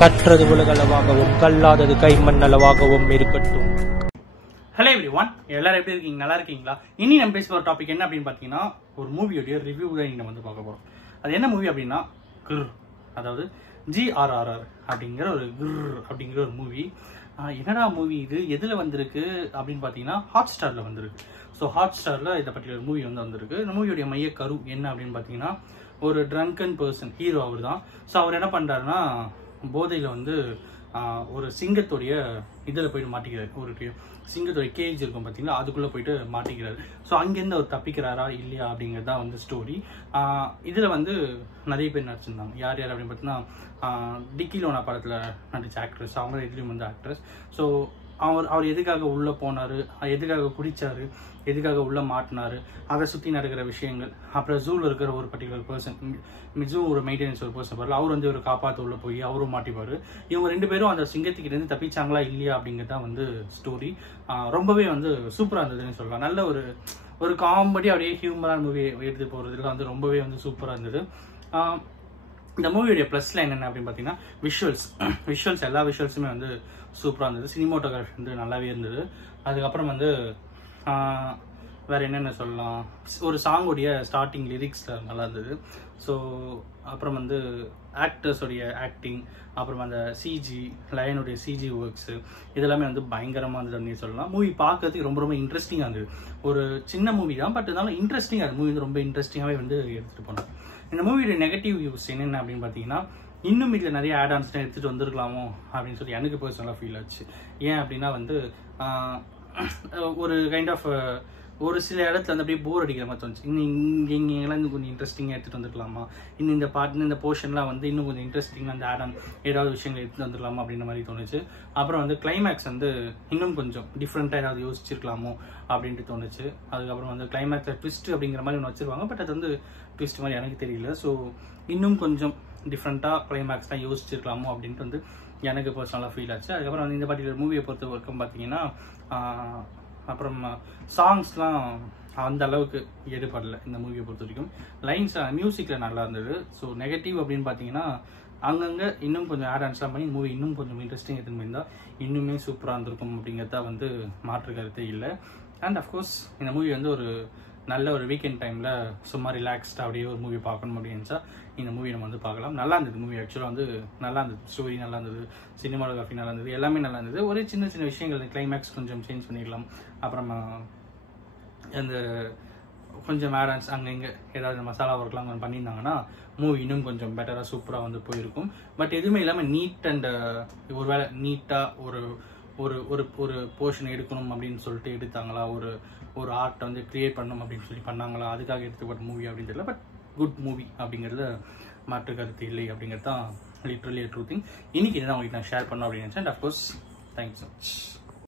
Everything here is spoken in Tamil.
கற்றது உலகளவாகவும் கல்லாதது கைமண் அளவாகவும் இருக்கட்டும். ஹலோ எவ்ரிவான், எல்லாரும் எப்படி இருக்கீங்க? நல்லா இருக்கீங்களா? இனி நம்ம பேச போகிற டாபிக் என்ன அப்படின்னு பார்த்தீங்கன்னா, ஒரு மூவியோடைய ரிவ்யூ தான் நம்ம வந்து பார்க்க போகிறோம். அது என்ன மூவி அப்படின்னா கிர், அதாவது GRRR அப்படிங்கிற ஒரு மூவி. என்னடா மூவி இது, எதில் வந்திருக்கு அப்படின்னு பார்த்தீங்கன்னா ஹாட்ஸ்டாரில் வந்திருக்கு. ஸோ ஹாட்ஸ்டாரில் இதை பற்றி ஒரு மூவி வந்திருக்கு. இந்த மூவியோடைய மைய கரு என்ன அப்படின்னு பார்த்தீங்கன்னா, ஒரு ட்ரங்கன் பர்சன், ஹீரோ அவர் தான். ஸோ அவர் என்ன பண்ணுறாருன்னா, போதையில் வந்து ஒரு சிங்கத்துடைய இதில் போயிட்டு மாட்டிக்கிறார். ஒரு சிங்கத்துடைய கேஜ் இருக்கும் பார்த்தீங்களா, அதுக்குள்ளே போயிட்டு மாட்டிக்கிறாரு. ஸோ அங்கேருந்து அவர் தப்பிக்கிறாரா இல்லையா அப்படிங்கிறது தான் வந்து ஸ்டோரி. இதில் வந்து நிறைய பேர் நடிச்சிருந்தாங்க. யார் யார் அப்படின்னு பார்த்தீங்கன்னா, டிக்கி லோனா படத்தில் நடிச்ச ஆக்ட்ரஸ், அவங்க எதுலேயும் வந்து ஆக்ட்ரஸ். ஸோ அவர் எதுக்காக உள்ளே போனார், எதுக்காக குடித்தார், எதுக்காக உள்ளே மாட்டினார், அதை சுற்றி நடக்கிற விஷயங்கள். அப்புறம் ஜூவில் இருக்கிற ஒரு பர்டிகுலர் பர்சன், ஜூ ஒரு மெயின்டெனன்ஸ் ஒரு பர்சன் பாரு, அவர் வந்து ஒரு காப்பாற்ற உள்ளே போய் அவரும் மாட்டிப்பார். இவங்க ரெண்டு பேரும் அந்த சிங்கத்துக்கிட்டேருந்து தப்பிச்சாங்களா இல்லையா அப்படிங்கிறது தான் வந்து ஸ்டோரி. ரொம்பவே வந்து சூப்பராக இருந்ததுன்னு சொல்லலாம். நல்ல ஒரு காமெடி, அப்படியே ஹியூமரான மூவி எடுத்து போகிறதுக்கு வந்து ரொம்பவே வந்து சூப்பராக இருந்தது. இந்த மூவியோடைய ப்ளஸ் லைன் என்ன அப்படின்னு பார்த்தீங்கன்னா, விஷுவல்ஸ் எல்லா விஷுவல்ஸுமே வந்து சூப்பராக இருந்தது. சினிமோட்டோகிராஃபி வந்து நல்லாவே இருந்தது. அதுக்கப்புறம் வந்து வேறு என்னென்ன சொல்லலாம், ஒரு சாங்குடைய ஸ்டார்டிங் லிரிக்ஸில் நல்லா இருந்தது. ஸோ அப்புறம் வந்து ஆக்டர்ஸோடைய ஆக்டிங், அப்புறம் அந்த சிஜி, லயனுடைய சிஜி ஒர்க்ஸு, இதெல்லாமே வந்து பயங்கரமாக இருந்ததுன்னு சொல்லலாம். மூவி பார்க்கறதுக்கு ரொம்ப ரொம்ப இன்ட்ரெஸ்டிங்காக இருந்தது. ஒரு சின்ன மூவி தான், பட் இருந்தாலும் இன்ட்ரெஸ்டிங்காக இருந்தது. மூவி வந்து ரொம்ப இன்ட்ரெஸ்டிங்காகவே வந்து எடுத்துகிட்டு போனாங்க. இந்த மூவியோட நெகட்டிவ் வியூஸ் என்னென்ன அப்படின்னு பார்த்தீங்கன்னா, இன்னும் இதில் நிறைய ஆட் ஆன்ஸ்லாம் எடுத்துகிட்டு வந்திருக்கலாமோ அப்படின்னு சொல்லி எனக்கு பர்சனலாக ஃபீல் ஆச்சு. ஏன் அப்படின்னா வந்து ஒரு கைண்ட் ஆஃப் ஒரு சில இடத்துல வந்து அப்படியே போர் அடிக்கிற மாதிரி தோணுச்சு. இங்கெல்லாம் இன்னும் கொஞ்சம் இன்ட்ரெஸ்டிங்காக எடுத்துகிட்டு வந்துருக்கலாமா, இந்த பாட்டு இந்த போர்ஷன்லாம் வந்து இன்னும் கொஞ்சம் இன்ட்ரெஸ்டிங்காக அந்த ஆட் ஆன் ஏதாவது விஷயங்கள் எடுத்துகிட்டு வந்துருக்கலாமா அப்படின்ற மாதிரி தோணுச்சு. அப்புறம் வந்து கிளைமேக்ஸ் வந்து இன்னும் கொஞ்சம் டிஃப்ரெண்ட்டாக ஏதாவது யோசிச்சிருக்கலாமோ அப்படின்ட்டு தோணுச்சு. அதுக்கப்புறம் வந்து கிளைமேக்ஸில் ட்விஸ்ட் அப்படிங்கிற மாதிரி ஒன்று வச்சுருவாங்க, பட் அது வந்து ட்விஸ்ட் மாதிரி எனக்கு தெரியல. ஸோ இன்னும் கொஞ்சம் டிஃப்ரெண்ட்டாக கிளைமேக்ஸ்லாம் யோசிச்சிருக்கலாமோ அப்படின்ட்டு வந்து எனக்கு பர்சனலாக ஃபீல் ஆச்சு. அதுக்கப்புறம் வந்து இந்த பர்டிகுலர் மூவியை பொறுத்த வரைக்கும் பார்த்தீங்கன்னா, அப்புறம் சாங்ஸ்லாம் அந்த அளவுக்கு எடுபடலை இந்த மூவியை பொறுத்த வரைக்கும். லைன்ஸ் மியூசிக்கில் நல்லா இருந்தது. ஸோ நெகட்டிவ் அப்படின்னு பார்த்தீங்கன்னா, அங்கங்கே இன்னும் கொஞ்சம் ஆட் ஆன்ஸ்லாம் பண்ணி மூவி இன்னும் கொஞ்சம் இன்ட்ரெஸ்டிங் எடுத்துன்னு போயிருந்தால் இன்னுமே சூப்பராக இருந்திருக்கும் அப்படிங்கிறத வந்து மாற்று கருத்தே இல்லை. அண்ட் அஃப்கோர்ஸ் இந்த மூவி வந்து ஒரு நல்ல ஒரு வீக்கெண்ட் டைமில் சும்மா ரிலாக்ஸ்டாக அப்படியே ஒரு மூவி பார்க்கணும் அப்படின்னுச்சா இந்த மூவி நம்ம வந்து பார்க்கலாம். நல்லா இருந்தது மூவி. ஆக்சுவலாக வந்து நல்லா இருந்தது. ஸ்டோரி நல்லா இருந்தது, சினிமாட்டோகிராஃபி நல்லா இருந்தது, எல்லாமே நல்லா இருந்தது. ஒரே சின்ன சின்ன விஷயங்கள், கிளைமேக்ஸ் கொஞ்சம் சேஞ்ச் பண்ணிடலாம். அப்புறமா அந்த கொஞ்சம் ஆடான்ஸ் அங்கே இங்கே ஏதாவது மசாலா ஒர்க்லாம் கொஞ்சம் பண்ணியிருந்தாங்கன்னா மூவி இன்னும் கொஞ்சம் பெட்டராக சூப்பராக வந்து போயிருக்கும். பட் எதுவுமே இல்லாமல் நீட் அண்ட் ஒரு வேளை நீட்டாக ஒரு ஒரு ஒரு ஒரு போர்ஷன் எடுக்கணும் அப்படின்னு சொல்லிட்டு எடுத்தாங்களா, ஒரு ஆர்ட்டை வந்து கிரியேட் பண்ணணும் அப்படின்னு சொல்லி பண்ணாங்களா, அதுக்காக எடுத்துப்பட்ட மூவி அப்படின்னு தெரியல. பட் குட் மூவி அப்படிங்கிறத மாற்று கருத்து இல்லை அப்படிங்கிறது தான் லிட்ரலி ட்ரூ திங். இன்னைக்கு இதுதான் உங்களுக்கு நான் ஷேர் பண்ணோம் அப்படின்னு நினச்சேன். And of course thank you so much.